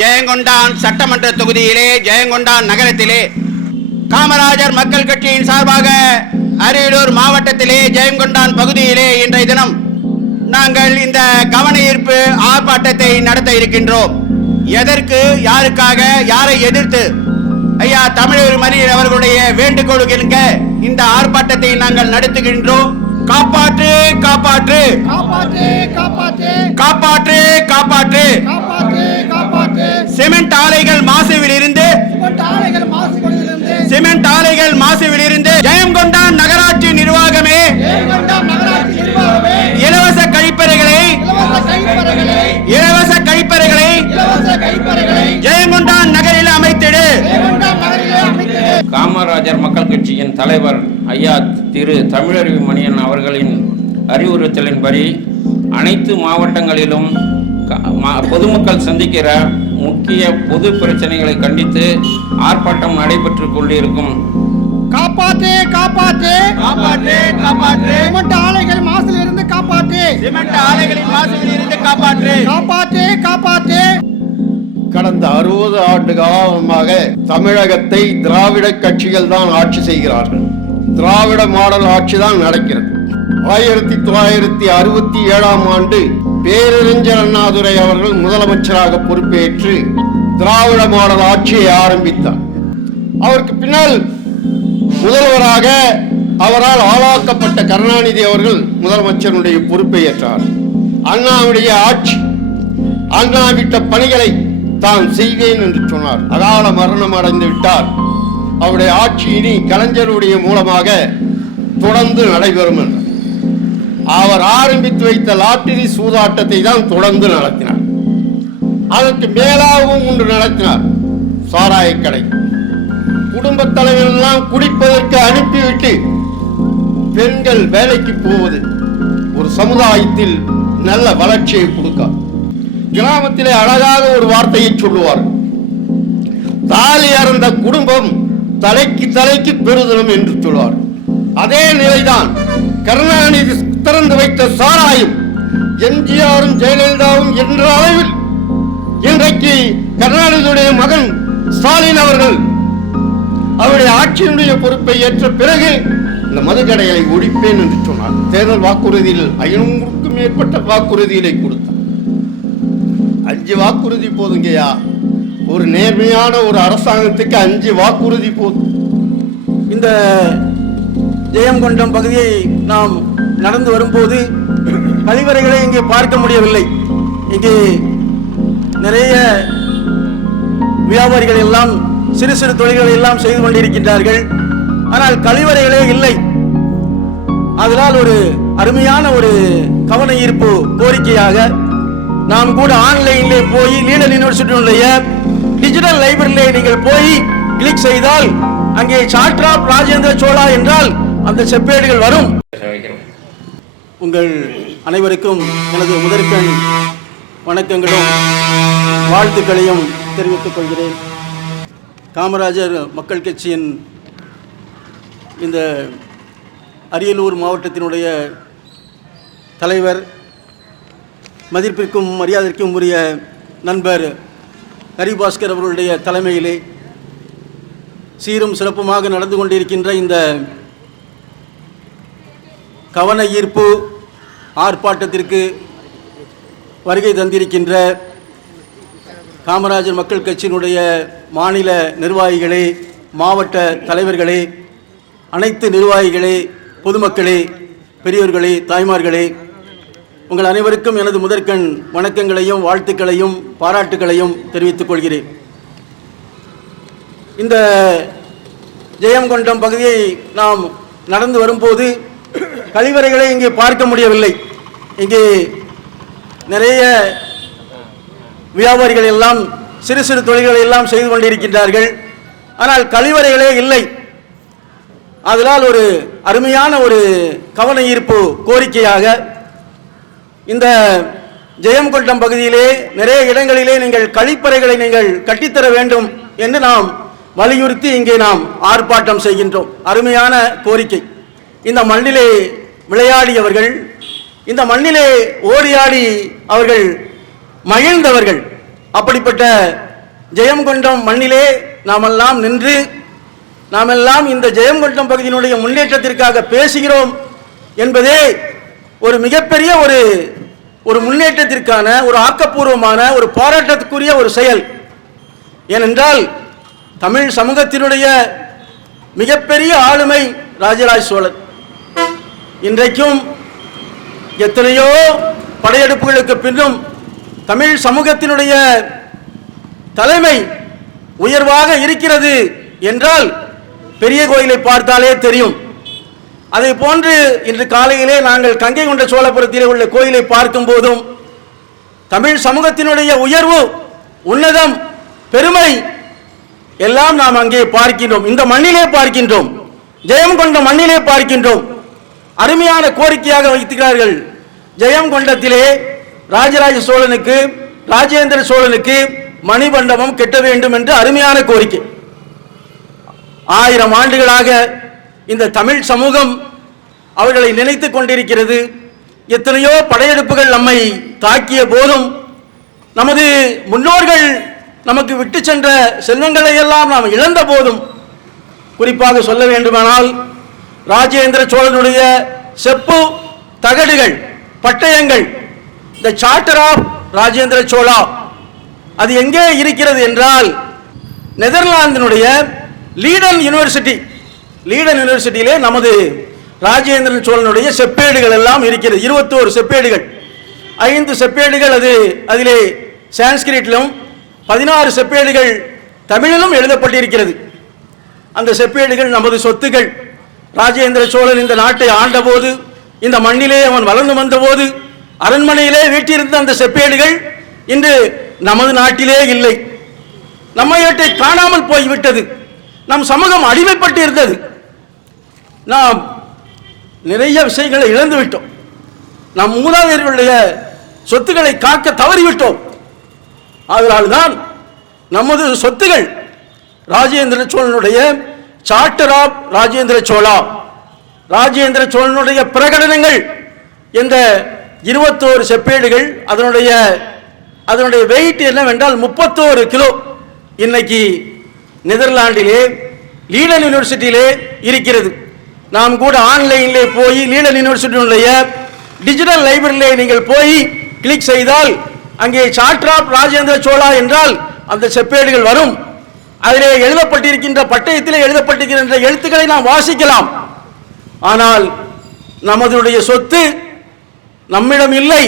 ஜெயங்கொண்டான் சட்டமன்ற தொகுதியிலே ஜெயங்கொண்டான் நகரத்திலே காமராஜர் மக்கள் கட்சியின் சார்பாக அரியலூர் மாவட்டத்திலே ஜெயங்கொண்டான் பகுதியிலே இன்றைய தினம் நாங்கள் இந்த கவன ஈர்ப்பு ஆர்ப்பாட்டத்தை நடத்த இருக்கின்றோம். எதற்கு யாருக்காக யாரை எதிர்த்து? ஐயா தமிழர் மணியர் அவர்களுடைய வேண்டுகோளுக்கு இந்த ஆர்ப்பாட்டத்தை நாங்கள் நடத்துகின்றோம். காப்பாற்று காப்பாற்று. காப்பாற்று காப்பாற்று. காப்பாற்று காப்பாற்று. காப்பாற்று காப்பாற்று. சிமெண்ட் ஆலைகள் மாசுவில் இருந்து சிமெண்ட் ஆலைகள் மாசுவில் இருந்து ஜெயங்கொண்டான் நகராட்சி நிர்வாகமே ஜெயங்கொண்டாம் நகராட்சி நிர்வாகமே. இலவச கழிப்பறைகளை இலவச கழிப்பறைகளை. ஜெயங்கொண்டான் நகரில் அமைத்திடு. காமராஜர் மக்கள் கட்சியின் தலைவர் ஐயா திரு தமிழறிவு மணியன் அவர்களின் அறிவுறுத்தலின்படி அனைத்து மாவட்டங்களிலும் பொதுமக்கள் சந்திக்கிற முக்கிய பொது பிரச்சனைகளை கண்டித்து ஆர்ப்பாட்டம் நடைபெற்று கொண்டிருக்கும். காப்பாற்று காப்பாற்று. காப்பாற்று காப்பாற்று. சிமெண்ட் ஆலைகள் மாசில் இருந்து காப்பாற்று. சிமெண்ட் ஆலைகளின் மாசுவில் இருந்து காப்பாற்று. காப்பாற்று காப்பாற்று. கடந்த அறுபது ஆண்டு காலமாக தமிழகத்தை திராவிட கட்சிகள் தான் ஆட்சி செய்கிறார்கள். திராவிட மாடல் ஆட்சி தான் நடக்கிறது. ஆயிரத்தி தொள்ளாயிரத்தி அறுபத்தி ஏழாம் ஆண்டு பேரறிஞர் அண்ணாதுரை அவர்கள் முதலமைச்சராக பொறுப்பேற்று திராவிட மாடல் ஆட்சியை ஆரம்பித்தார். அவருக்கு பின்னால் முதல்வராக அவரால் ஆளாக்கப்பட்ட கருணாநிதி அவர்கள் முதலமைச்சருடைய பொறுப்பை ஏற்றார். அண்ணாவுடைய ஆட்சி அண்ணா விட்ட பணிகளை தான் செய்வேன் என்று சொன்னார். அகால மரணம் அடைந்து விட்டார். அவருடைய ஆட்சி இனி கலைஞருடைய மூலமாக தொடர்ந்து நடைபெறும் என்றார் அவர் ஆரம்பித்து வைத்த லாட்டரி சூதாட்டத்தை தான் தொடர்ந்து நடத்தினார். அதற்கு மேலாகவும் ஒன்று நடத்தினார். சாராய கடை. குடும்பத் தலைவர் எல்லாம் குடிப்பதற்கு அனுப்பிவிட்டு பெண்கள் வேலைக்கு போவது ஒரு சமுதாயத்தில் நல்ல வளர்ச்சியை கொடுக்க கிராமத்திலே அழகாக ஒரு வார்த்தையை சொல்லுவார் தாலி அறந்த குடும்பம் தலைக்கு தலைக்கு பெருதலும் என்று சொல்வார். அதே நிலைதான் கருணாநிதி திறந்து வைத்த சாராயம் எம்ஜிஆரும் ஜெயலலிதாவும் என்ற அளவில் இன்றைக்கு கருணாநிதியுடைய மகன் ஸ்டாலின் அவர்கள் அவருடைய ஆட்சியினுடைய பொறுப்பை ஏற்ற பிறகு இந்த மதுக்கடைகளை ஒழிப்பேன் என்று சொன்னார். தேர்தல் வாக்குறுதியில் ஐநூறுக்கும் மேற்பட்ட வாக்குறுதிகளை கொடுத்தார். அஞ்சு வாக்குறுதி போதுங்கய்யா. ஒரு நேர்மையான ஒரு அரசாங்கத்துக்கு அஞ்சு வாக்குறுதி போதும். இந்த ஜெயங்கொண்டம் பகுதியை நாம் நடந்து வரும்போது கழிவறைகளை இங்கே பார்க்க முடியவில்லை. இங்கே நிறைய வியாபாரிகள் எல்லாம் சிறு சிறு தொழில்களை எல்லாம் செய்து கொண்டிருக்கின்றார்கள். ஆனால் கழிவறைகளே இல்லை. அதனால் ஒரு அருமையான ஒரு கவன ஈர்ப்பு கோரிக்கையாக நாம் கூட ஆன்லைனிலே போய் லீடர் யூனிவர்சிட்டியினுடைய டிஜிட்டல் லைப்ரரியிலே நீங்கள் போய் கிளிக் செய்தால் அங்கே சாட்ரா ஆஃப் ராஜேந்திர சோழா என்றால் அந்த செப்பேடுகள் வரும். உங்கள் அனைவருக்கும் எனது முதற்கண் வணக்கங்களும் வாழ்த்துக்களையும் தெரிவித்துக் கொள்கிறேன். காமராஜர் மக்கள் கட்சியின் இந்த அரியலூர் மாவட்டத்தினுடைய தலைவர் மதிப்பிற்கும் மரியாதைக்கும் உரிய நண்பர் ஹரிபாஸ்கர் அவர்களுடைய தலைமையிலே சீரும் சிறப்புமாக நடந்து கொண்டிருக்கின்ற இந்த கவன ஈர்ப்பு ஆர்ப்பாட்டத்திற்கு வருகை தந்திருக்கின்ற காமராஜர் மக்கள் கட்சியினுடைய மாநில நிர்வாகிகளே மாவட்ட தலைவர்களே அனைத்து நிர்வாகிகளே பொதுமக்களே பெரியோர்களே தாய்மார்களே உங்கள் அனைவருக்கும் எனது முதற்கண் வணக்கங்களையும் வாழ்த்துக்களையும் பாராட்டுக்களையும் தெரிவித்துக் கொள்கிறேன். இந்த ஜெயங்கொண்டம் பகுதியை நாம் நடந்து வரும்போது கழிவறைகளை இங்கே பார்க்க முடியவில்லை. இங்கே நிறைய வியாபாரிகள் எல்லாம் சிறு சிறு தொழில்களை எல்லாம் செய்து கொண்டிருக்கின்றார்கள். ஆனால் கழிவறைகளே இல்லை. அதனால் ஒரு அருமையான ஒரு கவன ஈர்ப்பு கோரிக்கையாக இந்த ஜெயம்கொண்டம் பகுதியிலே நிறைய இடங்களிலே நீங்கள் கழிப்பறைகளை நீங்கள் கட்டித்தர வேண்டும் என்று நாம் வலியுறுத்தி இங்கே நாம் ஆர்ப்பாட்டம் செய்கின்றோம். அருமையான கோரிக்கை. இந்த மண்ணிலே விளையாடியவர்கள் இந்த மண்ணிலே ஓடியாடி அவர்கள் மகிழ்ந்தவர்கள். அப்படிப்பட்ட ஜெயங்கொண்டம் மண்ணிலே நாமெல்லாம் நின்று நாமெல்லாம் இந்த ஜெயங்கொண்டம் பகுதியினுடைய முன்னேற்றத்திற்காக பேசுகிறோம் என்பதே ஒரு மிகப்பெரிய ஒரு ஒரு முன்னேற்றத்திற்கான ஒரு ஆக்கப்பூர்வமான ஒரு போராட்டத்துக்குரிய ஒரு செயல். ஏனென்றால் தமிழ் சமூகத்தினுடைய மிகப்பெரிய ஆளுமை ராஜராஜ சோழன். இன்றைக்கும் எத்தனையோ படையெடுப்புகளுக்கு பின்னும் தமிழ் சமூகத்தினுடைய தலைமை உயர்வாக இருக்கிறது என்றால் பெரிய கோயிலை பார்த்தாலே தெரியும். அதை போன்று இன்று காலையிலே நாங்கள் கங்கை கொண்ட சோழபுரத்திலே உள்ள கோயிலை பார்க்கும் போதும் தமிழ் சமூகத்தினுடைய உயர்வு உன்னதம் பெருமை எல்லாம் நாம் அங்கே பார்க்கின்றோம். இந்த மண்ணிலே பார்க்கின்றோம். ஜெயம் கொண்ட மண்ணிலே பார்க்கின்றோம். அருமையான கோரிக்கையாக வைத்துக்கிறார்கள் ஜெயம் கொண்டத்திலே ராஜராஜ சோழனுக்கு ராஜேந்திர சோழனுக்கு மணிமண்டபம் கெட்ட வேண்டும் என்று அருமையான கோரிக்கை. ஆயிரம் ஆண்டுகளாக இந்த தமிழ் சமூகம் அவர்களை நினைத்துக் கொண்டிருக்கிறது. எத்தனையோ படையெடுப்புகள் நம்மை தாக்கிய போதும் நமது முன்னோர்கள் நமக்கு விட்டு சென்ற செல்வங்களை எல்லாம் நாம் இழந்த போதும். குறிப்பாக சொல்ல வேண்டுமானால் ராஜேந்திர சோழனுடைய செப்பு தகடுகள் பட்டயங்கள் the charter of Rajendra Chola. அது எங்கே இருக்கிறது என்றால் நெதர்லாந்தினுடைய லீடன் யூனிவர்சிட்டி லீடன் யூனிவர்சிட்டியிலே நமது ராஜேந்திரன் சோழனுடைய செப்பேடுகள் எல்லாம் இருக்கிறது. இருபத்தோரு செப்பேடுகள். ஐந்து செப்பேடுகள் அது அதிலே சான்ஸ்கிரிட்டிலும் பதினாறு செப்பேடுகள் தமிழிலும் எழுதப்பட்டிருக்கிறது. அந்த செப்பேடுகள் நமது சொத்துகள் ராஜேந்திர சோழன் இந்த நாட்டை ஆண்டபோது இந்த மண்ணிலே அவன் வளர்ந்து வந்தபோது அரண்மனையிலே வீட்டிருந்த அந்த செப்பேடுகள் இன்று நமது நாட்டிலே இல்லை. நம்ம நாட்டை காணாமல் போய்விட்டது. நம் சமூகம் அடிமைப்பட்டு இருந்தது நாம் நிறைய விஷயங்களை இழந்து விட்டோம். நம் மூதாதையர்களுடைய சொத்துக்களை காக்க தவறிவிட்டோம். அதனால்தான் நமது சொத்துகள் ராஜேந்திர சோழனுடைய சார்ட்டர் ஆஃப் ராஜேந்திர சோழா ராஜேந்திர சோழனுடைய பிரகடனங்கள் என்ற இருபத்தோரு செப்பேடுகள் அதனுடைய அதனுடைய வெயிட் என்னவென்றால் முப்பத்தோரு கிலோ. இன்னைக்கு நெதர்லாண்டிலே லீடன் யூனிவர்சிட்டியிலே இருக்கிறது. நாம் கூட ஆன்லைனிலே போய் லீலன் யூனிவர்சிட்டியினுடைய டிஜிட்டல் லைப்ரரியிலே நீங்கள் போய் கிளிக் செய்தால் அங்கே சார்ட்டர் ராஜேந்திர சோழா என்றால் அந்த செப்பேடுகள் வரும். அதிலே எழுதப்பட்டிருக்கின்ற பட்டயத்தில் எழுதப்பட்டிருக்கின்ற எழுத்துக்களை நாம் வாசிக்கலாம். ஆனால் நமதுடைய சொத்து நம்மிடம் இல்லை.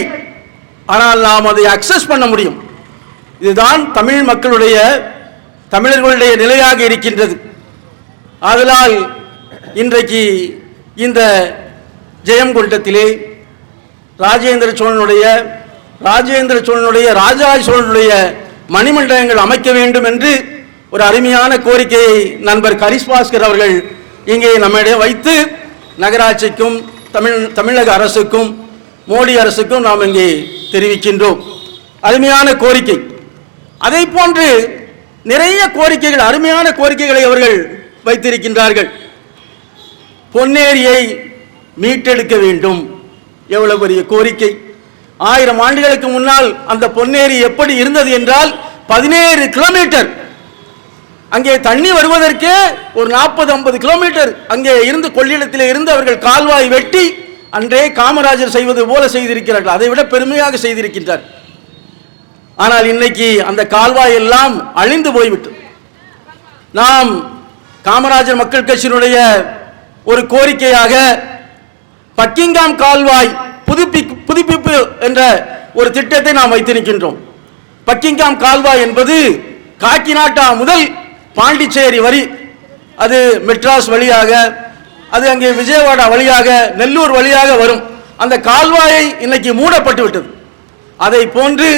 ஆனால் நாம் அதை அக்சஸ் பண்ண முடியும். இதுதான் தமிழ் மக்களுடைய தமிழர்களுடைய நிலையாக இருக்கின்றது. ஆதலால் இன்றைக்கு இந்த ஜெயங்கொண்டத்திலே ராஜேந்திர சோழனுடைய ராஜேந்திர சோழனுடைய ராஜராஜ சோழனுடைய மணிமண்டலங்கள் அமைக்க வேண்டும் என்று ஒரு அருமையான கோரிக்கையை நண்பர் கரிஸ்பாஸ்கர் அவர்கள் இங்கே நம்மிடம் வைத்து நகராட்சிக்கும் தமிழ் தமிழக அரசுக்கும் மோடி அரசுக்கும் நாம் இங்கே தெரிவிக்கின்றோம். அருமையான கோரிக்கை. அதை போன்று நிறைய கோரிக்கைகள் அருமையான கோரிக்கைகளை அவர்கள் வைத்திருக்கின்றார்கள். பொன்னேரியை மீட்டெடுக்க வேண்டும். எவ்வளவு பெரிய கோரிக்கை. ஆயிரம் ஆண்டுகளுக்கு முன்னால் அந்த பொன்னேரி எப்படி இருந்தது என்றால் பதினேழு கிலோமீட்டர். அங்கே தண்ணி வருவதற்கே ஒரு நாற்பது ஐம்பது கிலோமீட்டர். அங்கே இருந்து கொள்ளிடத்தில் இருந்து அவர்கள் கால்வாய் வெட்டி அன்றே காமராஜர் செய்வது போல செய்திருக்கிறார்கள். அதை விட பெருமையாக செய்திருக்கின்றார். ஆனால் இன்னைக்கு அந்த கால்வாய் எல்லாம் அழிந்து போய்விட்டு நாம் காமராஜர் மக்கள் கட்சியினுடைய ஒரு கோரிக்கையாக பக்கிங்காம் கால்வாய் புதுப்பி புதுப்பிப்பு என்ற ஒரு திட்டத்தை நாம் வைத்திருக்கின்றோம். பக்கிங்காம் கால்வாய் என்பது காக்கிநாட்டா முதல் பாண்டிச்சேரி வரி அது மெட்ராஸ் வழியாக அது அங்கே விஜயவாடா வழியாக நெல்லூர் வழியாக வரும். அந்த கால்வாயை இன்னைக்கு மூடப்பட்டு விட்டது அதை போன்று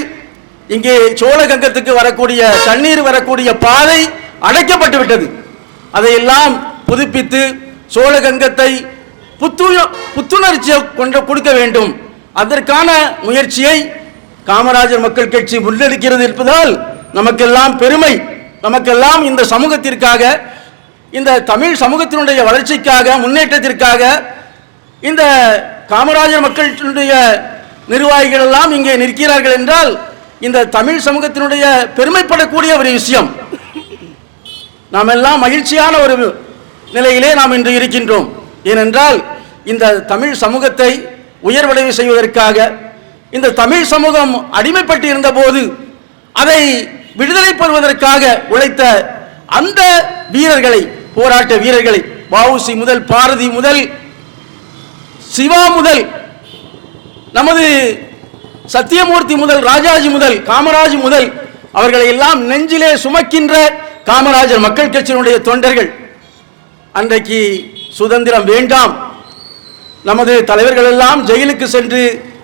இங்கே சோழகங்கத்துக்கு வரக்கூடிய தண்ணீர் வரக்கூடிய பாதை அடைக்கப்பட்டு விட்டது அதையெல்லாம் புதுப்பித்து சோழகங்கத்தை புத்துண புத்துணர்ச்சியை கொண்டு கொடுக்க வேண்டும். அதற்கான முயற்சியை காமராஜர் மக்கள் கட்சி முன்னெடுக்கிறது இருப்பதால் நமக்கெல்லாம் பெருமை. நமக்கெல்லாம் இந்த சமூகத்திற்காக இந்த தமிழ் சமூகத்தினுடைய வளர்ச்சிக்காக முன்னேற்றத்திற்காக இந்த காமராஜர் மக்களுடைய நிர்வாகிகள் எல்லாம் இங்கே நிற்கிறார்கள் என்றால் இந்த தமிழ் சமூகத்தினுடைய பெருமைப்படக்கூடிய ஒரு விஷயம். நாம் எல்லாம் மகிழ்ச்சியான ஒரு நிலையிலே நாம் இன்று இருக்கின்றோம். ஏனென்றால் இந்த தமிழ் சமூகத்தை உயர்வடைவு செய்வதற்காக இந்த தமிழ் சமூகம் அடிமைப்பட்டு இருந்தபோது அதை விடுதலை பெறுவதற்காக உழைத்த அந்த வீரர்களை போராட்ட வீரர்களை வஉசி முதல் பாரதி முதல் சிவா முதல் நமது சத்தியமூர்த்தி முதல் ராஜாஜி முதல் காமராஜ் முதல் அவர்களை எல்லாம் நெஞ்சிலே சுமக்கின்ற காமராஜர் மக்கள் கட்சியினுடைய தொண்டர்கள். அன்றைக்கு சுதந்திரம் வேண்டாம். நமது தலைவர்கள் எல்லாம் ஜெயிலுக்கு சென்று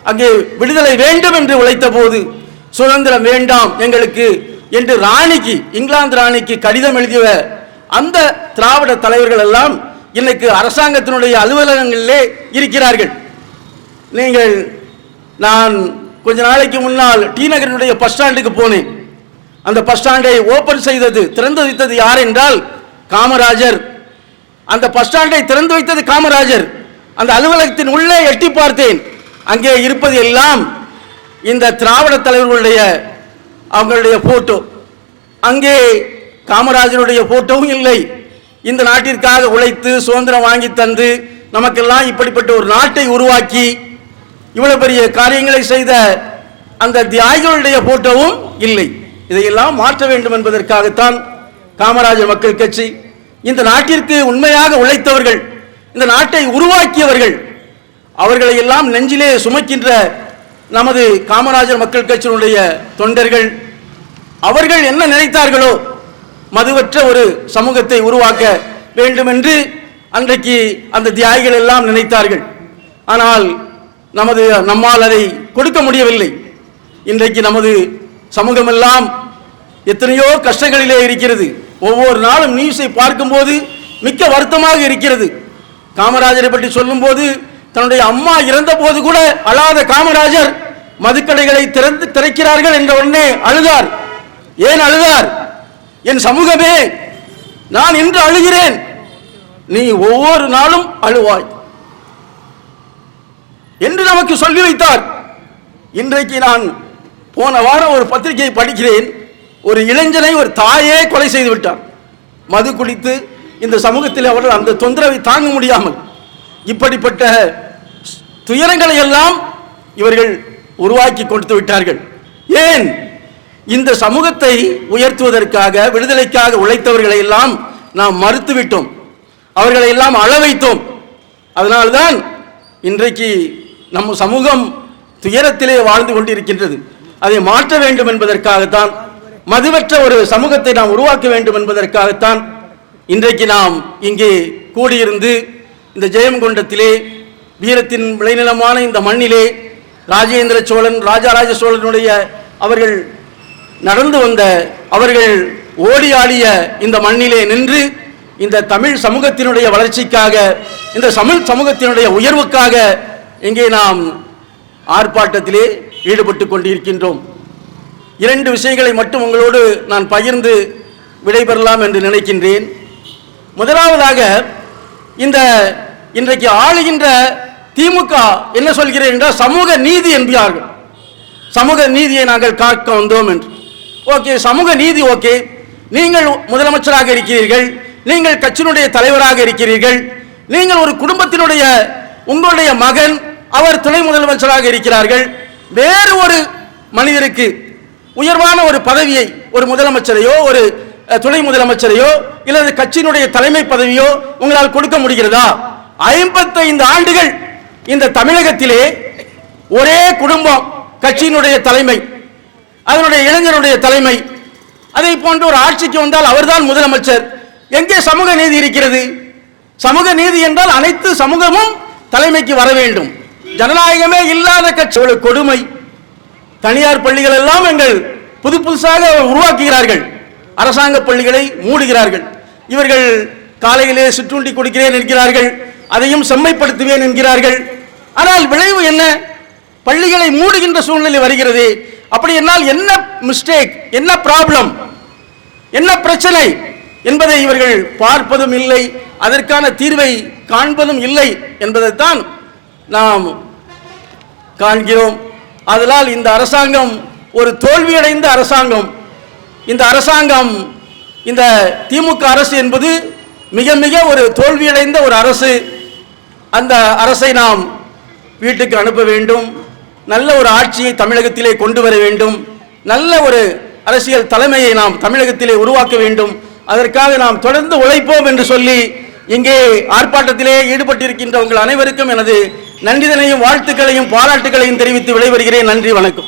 அங்கே விடுதலை வேண்டும் என்று உழைத்த போது சுதந்திரம் வேண்டாம் எங்களுக்கு என்று ராணிக்கு இங்கிலாந்து ராணிக்கு கடிதம் எழுதிய அந்த திராவிட தலைவர்கள் எல்லாம் இன்னைக்கு அரசாங்கத்தினுடைய அலுவலகங்களிலே இருக்கிறார்கள். நீங்கள் நான் கொஞ்ச நாளைக்கு முன்னால் டி நகரினுடைய பஸ் ஸ்டாண்டுக்கு போனேன். அந்த பஸ் ஸ்டாண்டை ஓபன் செய்தது திறந்து வைத்தது யார் என்றால் காமராஜர். அந்த பஸ் ஸ்டாண்டை திறந்து வைத்தது காமராஜர். அந்த அலுவலகத்தின் உள்ளே எட்டி பார்த்தேன். அங்கே இருப்பது எல்லாம் இந்த திராவிட தலைவர்களுடைய அவங்களுடைய போட்டோ அங்கே காமராஜருடைய போட்டோவும் இல்லை. இந்த நாட்டிற்காக உழைத்து சுதந்திரம் வாங்கி தந்து நமக்கெல்லாம் இப்படிப்பட்ட ஒரு நாட்டை உருவாக்கி இவ்வளவு பெரிய காரியங்களை செய்த அந்த தியாகிகளுடைய போட்டோவும் இல்லை. இதையெல்லாம் மாற்ற வேண்டும் என்பதற்காகத்தான் காமராஜர் மக்கள் கட்சி இந்த நாட்டிற்கு உண்மையாக உழைத்தவர்கள் இந்த நாட்டை உருவாக்கியவர்கள் அவர்களை எல்லாம் நெஞ்சிலே சுமக்கின்ற நமது காமராஜர் மக்கள் கட்சியினுடைய தொண்டர்கள் அவர்கள் என்ன நினைத்தார்களோ மதுவற்ற ஒரு சமூகத்தை உருவாக்க வேண்டும் என்று அன்றைக்கு அந்த தியாகிகள் எல்லாம் நினைத்தார்கள். ஆனால் நமது நம்மால் அதை கொடுக்க முடியவில்லை. இன்றைக்கு நமது சமூகமெல்லாம் எத்தனையோ கஷ்டங்களிலே இருக்கிறது. ஒவ்வொரு நாளும் நியூஸை பார்க்கும்போது மிக்க வருத்தமாக இருக்கிறது. காமராஜரை பற்றி சொல்லும்போது தன்னுடைய அம்மா இறந்த போது கூட அழாத காமராஜர் மதுக்கடைகளை திறந்து திறக்கிறார்கள் என்ற உடனே அழுதார். ஏன் அழுதார்? என் சமூகமே நான் இன்று அழுகிறேன். நீ ஒவ்வொரு நாளும் அழுவாய். என்று நமக்கு சொல்லி வைத்தார். இன்றைக்கு நான் போன வாரம் ஒரு பத்திரிகையை படிக்கிறேன். ஒரு இளைஞனை ஒரு தாயே கொலை செய்து விட்டார் மது குடித்து இந்த சமூகத்தில் அவர்கள் அந்த தொந்தரவை தாங்க முடியாமல் இப்படிப்பட்ட துயரங்களை எல்லாம் இவர்கள் உருவாக்கி கொடுத்து விட்டார்கள். ஏன்? இந்த சமூகத்தை உயர்த்துவதற்காக விடுதலைக்காக உழைத்தவர்களை எல்லாம் நாம் மறுத்துவிட்டோம் அவர்களை எல்லாம் அள வைத்தோம். அதனால்தான் இன்றைக்கு நம் சமூகம் துயரத்திலே வாழ்ந்து கொண்டிருக்கின்றது. அதை மாற்ற வேண்டும் என்பதற்காகத்தான் மதுவற்ற ஒரு சமூகத்தை நாம் உருவாக்க வேண்டும் என்பதற்காகத்தான் இன்றைக்கு நாம் இங்கே கூடியிருந்து இந்த ஜெயங்கொண்டத்திலே வீரத்தின் விளைநிலமான இந்த மண்ணிலே ராஜேந்திர சோழன் ராஜாராஜ சோழனுடைய அவர்கள் நடந்து வந்த அவர்கள் ஓடி ஆடிய இந்த மண்ணிலே நின்று இந்த தமிழ் சமூகத்தினுடைய வளர்ச்சிக்காக இந்த தமிழ் சமூகத்தினுடைய உயர்வுக்காக இங்கே நாம் ஆர்ப்பாட்டத்திலே ஈடுபட்டு கொண்டிருக்கின்றோம். இரண்டு விஷயங்களை மட்டும் உங்களோடு நான் பகிர்ந்து விடைபெறலாம் என்று நினைக்கின்றேன். முதலாவதாக இந்த இன்றைக்கு ஆளுகின்ற திமுக என்ன சொல்கிறேன் என்றால் சமூக நீதி என்பார்கள் சமூக நீதியை நாங்கள் காக்க வந்தோம் என்று. ஓகே சமூக நீதி ஓகே. நீங்கள் முதலமைச்சராக இருக்கிறீர்கள் நீங்கள் கட்சியினுடைய தலைவராக இருக்கிறீர்கள் நீங்கள் ஒரு குடும்பத்தினுடைய உங்களுடைய மகன் அவர் துணை முதலமைச்சராக இருக்கிறார்கள். வேறு ஒரு மனிதருக்கு உயர்வான ஒரு பதவியை ஒரு முதலமைச்சரையோ ஒரு துணை முதலமைச்சரையோ இல்லது கட்சியினுடைய தலைமை பதவியோ உங்களால் கொடுக்க முடிகிறதா? ஐம்பத்தைந்து ஆண்டுகள் இந்த தமிழகத்திலே ஒரே குடும்பம் கட்சியினுடைய தலைமை அதனுடைய இளைஞருடைய தலைமை. அதை போன்ற ஒரு ஆட்சிக்கு வந்தால் அவர்தான் முதலமைச்சர். எங்கே சமூக நீதி இருக்கிறது? சமூக நீதி என்றால் அனைத்து சமூகமும் தலைமைக்கு வர வேண்டும். ஜனநாயகமே இல்லாத கட்சி கொடுமை. தனியார் பள்ளிகள் எல்லாம் எங்கள் புது புதுசாக உருவாக்குகிறார்கள். அரசாங்க பள்ளிகளை மூடுகிறார்கள். இவர்கள் காலையிலே சிற்றுண்டி கொடுக்கிறேன் என்கிறார்கள். அதையும் செம்மைப்படுத்துவேன் என்கிறார்கள். ஆனால் விளைவு என்ன? பள்ளிகளை மூடுகின்ற சூழ்நிலை வருகிறது. அப்படி என்னால் என்ன மிஸ்டேக் என்ன ப்ராப்ளம் என்ன பிரச்சனை என்பதை இவர்கள் பார்ப்பதும் இல்லை அதற்கான தீர்வை காண்பதும் இல்லை என்பதைத்தான் நாம் காண்கிறோம். அதனால் இந்த அரசாங்கம் ஒரு தோல்வியடைந்த அரசாங்கம். இந்த அரசாங்கம் இந்த திமுக அரசு என்பது மிக மிக ஒரு தோல்வியடைந்த ஒரு அரசு. அந்த அரசை நாம் வீட்டுக்கு அனுப்ப வேண்டும். நல்ல ஒரு ஆட்சியை தமிழகத்திலே கொண்டு வர வேண்டும். நல்ல ஒரு அரசியல் தலைமையை நாம் தமிழகத்திலே உருவாக்க வேண்டும். அதற்காக நாம் தொடர்ந்து உழைப்போம் என்று சொல்லி இங்கே ஆர்ப்பாட்டத்திலே ஈடுபட்டிருக்கின்ற உங்கள் அனைவருக்கும் எனது நன்றிதனையும் வாழ்த்துக்களையும் பாராட்டுகளையும் தெரிவித்து விடைபெறுகிறேன். நன்றி வணக்கம்.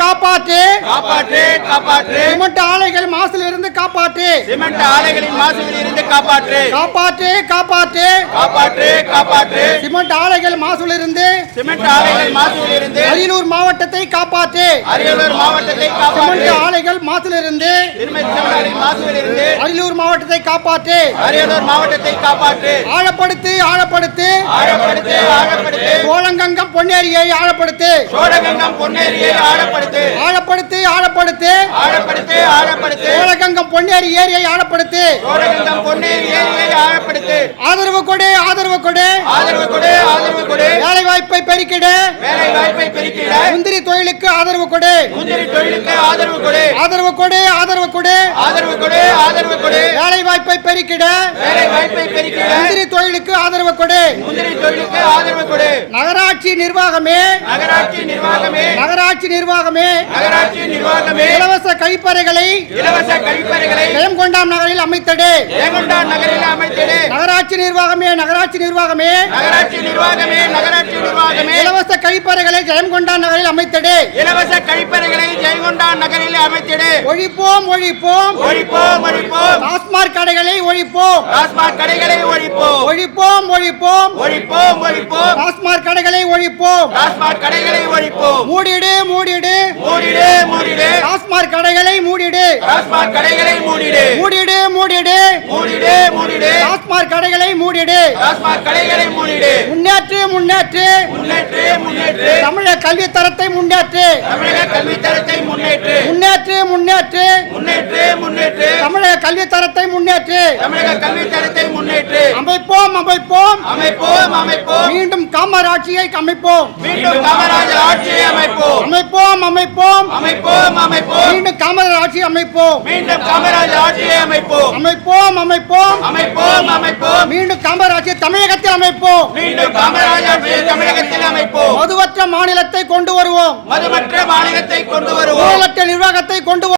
காப்பாற்று காப்பாற்று. காப்பாற்று சிமெண்ட் ஆலைகள் மாசில் இருந்து காப்பாற்று. சிமெண்ட் ஆலைகளின் மாசுவில் இருந்து காப்பாற்று. காப்பாற்று காப்பாற்று. காப்பாற்று காப்பாற்று. சிமெண்ட் ஆலைகள் மாசுல இருந்து சிமெண்ட் ஆலைகள் இருந்து அரியலூர் மாவட்டத்தை காப்பாற்று. அரியலூர் மாவட்டத்தை சிமெண்ட் ஆலைகள் மாசுல இருந்து அரியலூர் மாவட்டத்தை காப்பாற்று. அரியலூர் மாவட்டத்தை காப்பாற்று. ஆழப்படுத்து ஆழப்படுத்து. ஆழப்படுத்து ஆழப்படுத்து. சோழங்கங்கம் பொன்னேரியை ஆழப்படுத்து. சோழகங்கம் பொன்னேரியை ஆழப்படுத்து. ஆழப்படுத்து ஆழப்படுத்து. ஆழப்படுத்து ஆழப்படுத்து. சோழகங்கம் பொன்னேரி ஏரியை ஆழப்படுத்து. சோழகங்கம் பொன்னேரி ஏரியை ஆழப்படுத்து. ஆதரவு கொடு ஆதரவு கொடு ஆதரவு கொடு வேலை வாய்ப்பை பெருக்கிடு. வேலை வாய்ப்பை பெருக்கிட. முந்திரி தொழிலுக்கு ஆதரவு கொடு. முந்திரி தொழிலுக்கு ஆதரவு கொடு. ஆதரவு கொடு ஆதரவு கொடு. ஆதரவு கொடு ஆதரவு கொடு. வேலை வாய்ப்பை பெருக்கிட. வேலை வாய்ப்பை பெருக்கிட. முந்திரி தொழிலுக்கு ஆதரவு கொடு. முந்திரி தொழிலுக்கு ஆதரவு கொடு. நகராட்சி நிர்வாகமே. நகராட்சி நிர்வாகமே. நகராட்சி நிர்வாகமே. நகராட்சி நிர்வாகமே. இலவச கழிப்பறைகளை இலவச கழிப்பறைகளை ஜெயங்கொண்டாம் நகரில் அமைத்தடு. ஏகொண்டான் நகரில் அமைத்திடு. நகராட்சி நிர்வாகமே நகராட்சி நிர்வாகமே. நகராட்சி நிர்வாகமே நகராட்சி இலவச கழிப்பறைகளை ஜெயங்கொண்டாம் நகரில் அமைத்தடு. இலவச கழிப்பறைகளை ஜெயங்கொண்டான் நகரில் அமைத்திடு. ஒழிப்போம் ஒழிப்போம். ஒழிப்போம் ஒழிப்போம். டாஸ்மாக் கடைகளை ஒழிப்போம். டாஸ்மாக் கடைகளை ஒழிப்போம். ஒழிப்போம் ஒழிப்போம். ஒழிப்போம் ஒழிப்போம். டாஸ்மாக் கடைகளை ஒழிப்போம். டாஸ்மாக் கடைகளை ஒழிப்போம். மூடிடு மூடிடு. மூடிடு மூடிடு. டாஸ்மாக் கடைகளை மூடிடு. டாஸ்மாக் கடைகளை மூடிடு. மூடிடு மூடிடு. மூடிடு மூடிடு. டாஸ்மாக் கடைகளை மூடிடு. டாஸ்மாக் கடைகளை மூடிடு. முன்னேற்று முன்னேற்று. முன்னேற்று முன்னேற்று தமிழக கல்வி தரத்தை முன்னேற்று. தமிழக முன்னேற்று முன்னேற்று. முன்னேற்று முன்னேற்று. கல்வி தரத்தை முன்னேற்று. தமிழக கல்வித்தரத்தை முன்னேற்று. அமைப்போம் அமைப்போம். அமைப்போம் அமைப்போம். மீண்டும் காமராட்சியை அமைப்போம். மீண்டும் காமராஜர் ஆட்சியை அமைப்போம். அமைப்போம் அமைப்போம். அமைப்போம் அமைப்போம். மீண்டும் காமராட்சி அமைப்போம். மீண்டும் காமராஜர் ஆட்சியை அமைப்போம். அமைப்போம் அமைப்போம். அமைப்போம் அமைப்போம். மீண்டும் காமராட்சி தமிழகத்தில் அமைப்போம். மீண்டும் காமராஜர் ஆட்சியை தமிழகத்தில் அமைப்போம். மதுவற்ற மாநிலத்தை கொண்டு வருவோம். மதுமற்ற மாநிலத்தை கொண்டு வருவோம். ஊழலற்ற நிர்வாகத்தை கொண்டு